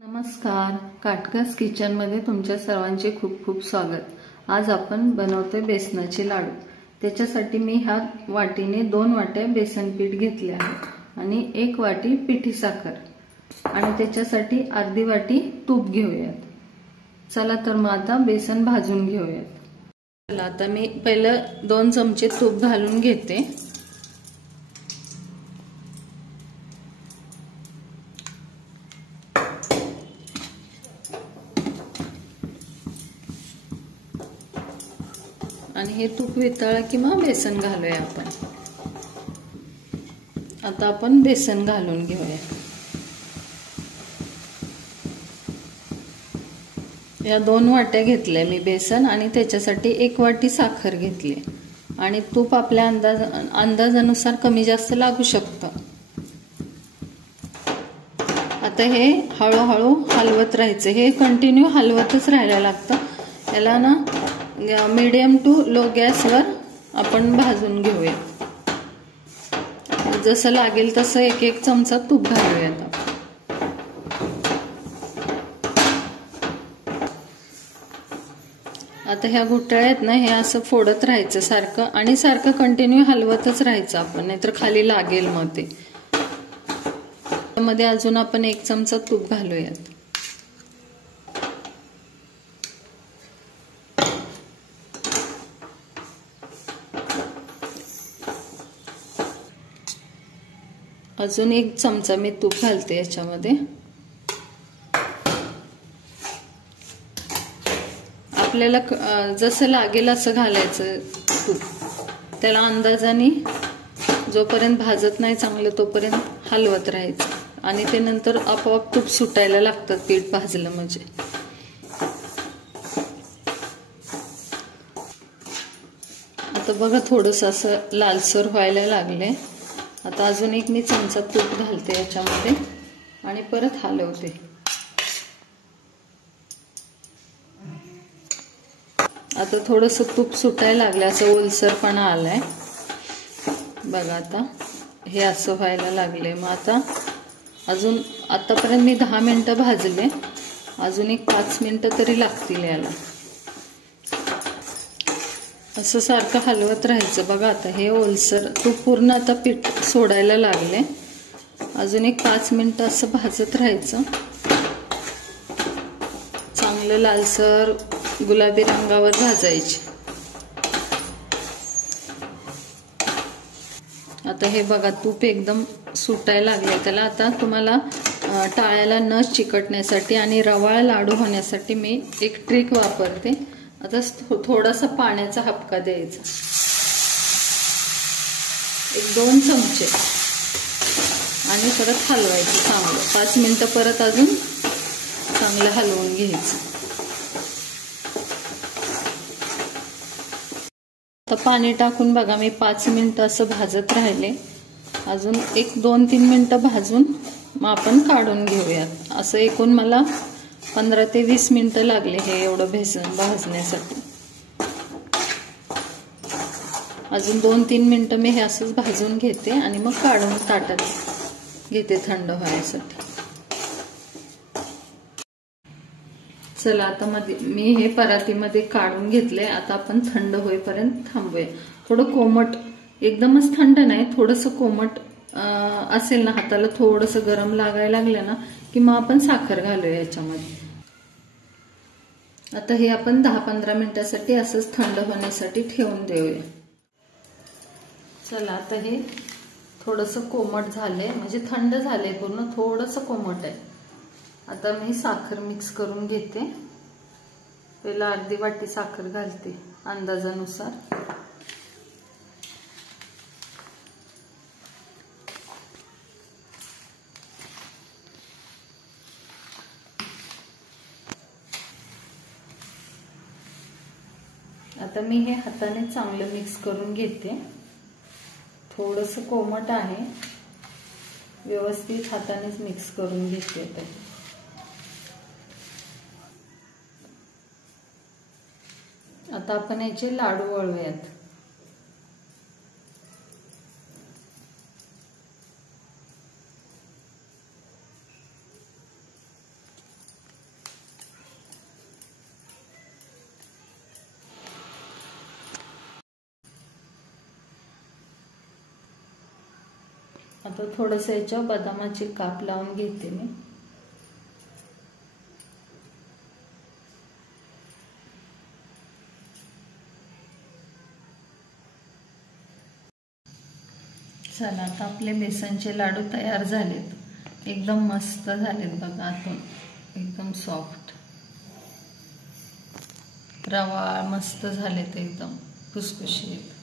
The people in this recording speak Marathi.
नमस्कार, काटकस किचन मध्ये तुमच्या सर्वांचे खूप खूप स्वागत। आज आपण बनवतोय बेसनाचे लाडू। त्याच्यासाठी मी ह्या वाटीने 2 वाट्या बेसन पीठ घेतले आहे आणि 1 वाटी पिठी साखर आणि त्याच्यासाठी अर्धी वाटी तूप घेऊयात। चला तर मग आता बेसन भाजून घेऊयात। चला आता मी पहिलं 2 चमचे तूप घालून घेते। आणि हे तूप वितळलं की मग बेसन घालूया आपण। आता आपण बेसन घालून घेऊया। या 2 वाट्या घेतल्या मी बेसन आणि त्याच्यासाठी 1 वाटी साखर घेतली आणि तूप आपल्या अंदाजानुसार कमी जास्त लागू शकतं। आता हे हळूहळू हलवत राहायचं। हे कंटिन्यू हलवतच राहायला लागतं। याला ना मीडियम टू लो गॅसवर आपण भाजून घेऊया। जसं लागेल तसं 1-1 चमचा तूप घालूयात। आता ह्या गुठळ्या आहेत ना, हे असं फोडत राहायचं सारखं आणि सारखं कंटिन्यू हलवतच राहायचं आपण, नाहीतर खाली लागेल मग ते। मध्ये अजून आपण 1 चमचा तूप घालूयात। अजून 1 चमचा मी तूप घालते याच्यामध्ये। आपल्याला जसं लागेल असं घालायचं तूप। त्याला अंदाजाने जोपर्यंत भाजत नाही चांगलं तोपर्यंत हलवत राहायचं आणि ते नंतर आपोआप तूप सुटायला लागतं पीठ भाजलं म्हणजे। आता बघा थोडंसं असं लालसर व्हायला लागले। आता अजून 1 मी चमचा तूप घालते याच्यामध्ये आणि परत हलवते। आता थोडंसं तूप सुटायला लागलं, असं ओलसरपणा आलाय बघा। आता हे असं व्हायला लागले। मग आता अजून आतापर्यंत मी 10 मिनिटं भाजले, अजून 5 मिनिटं तरी लागतील याला। असं सारखं हलवत राहायचं बघा। आता हे ओलसर तूप पूर्ण आता पीठ सोडायला लागले। अजून 5 मिनिटं असं भाजत राहायचं। चांगलं लालसर गुलाबी रंगावर भाजायचे। आता हे बघा तूप एकदम सुटायला लागले त्याला। आता तुम्हाला टाळ्याला न चिकटण्यासाठी आणि रवाळ लाडू होण्यासाठी मी एक ट्रिक वापरते। आता थोडासा पाण्याचा हबका द्यायचा, 1-2 चमचे, आणि परत हलवायचं चांगलं 5 मिनिटं। परत अजून चांगलं हलवून घ्यायचं। आता पाणी टाकून बघा मी 5 मिनिटं असं भाजत राहिले। अजून 1-2-3 मिनिटं भाजून मग आपण काढून घेऊयात। असं एकूण मला 15 ते 20 मिनिटं लागले हे एवढं बेसन भाजण्यासाठी। अजून 2-3 मिनिटं मी हे असंच भाजून घेते आणि मग काढून ताटात घेते थंड व्हायसाठी। चला आता मी हे परातीमध्ये काढून घेतले। आता आपण थंड होईपर्यंत थांबूया। थोडं कोमट, एकदमच थंड नाही, थोडंसं कोमट असेल ना, हाताला थोडंसं गरम लागायला लागलं ना की मग आपण साखर घालूया याच्यामध्ये। आता हे आपण 10-15 मिनिटांसाठी असंच थंड होण्यासाठी ठेवून देऊया। चला आता हे थोडंसं कोमट झालंय, म्हणजे थंड झालंय पूर्ण, थोडंसं कोमट आहे। आता मी साखर मिक्स करून घेते। पहिला अर्धी वाटी साखर घालते अंदाजानुसार। आता मी हे हाताने चांगलं मिक्स करून घेते। थोडंसं कोमट आहे, व्यवस्थित हातानेच मिक्स करून घेते। आता आपण याचे लाडू वळूयात। आता थोडंसं याच्या बदामाचे काप लावून घेते मी। चला, आता आपले बेसनचे लाडू तयार झालेत। एकदम मस्त झालेत बघा, आतून एकदम सॉफ्ट, रवाळ मस्त झालेत, एकदम खुसखुशीत।